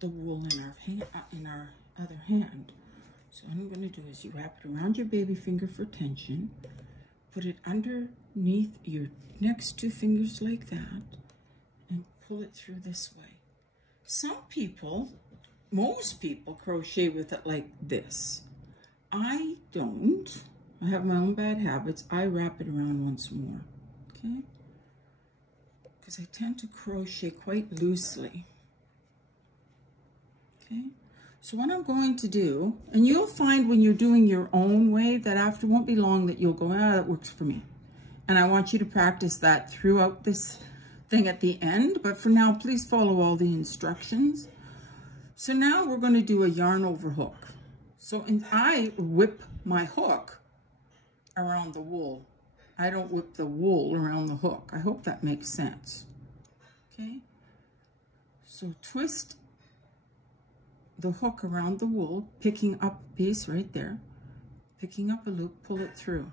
the wool in our hand, in our other hand. So what I'm going to do is you wrap it around your baby finger for tension, put it underneath your next two fingers like that, and pull it through this way. Some people, most people, crochet with it like this. I don't. I have my own bad habits. I wrap it around once more, okay? Because I tend to crochet quite loosely. Okay, so what I'm going to do, and you'll find when you're doing your own way that after won't be long that you'll go, ah, that works for me. And I want you to practice that throughout this thing at the end, but for now, please follow all the instructions. So now we're going to do a yarn over hook. So I whip my hook around the wool. I don't whip the wool around the hook. I hope that makes sense. Okay, so twist the hook around the wool, picking up a piece right there, picking up a loop, pull it through.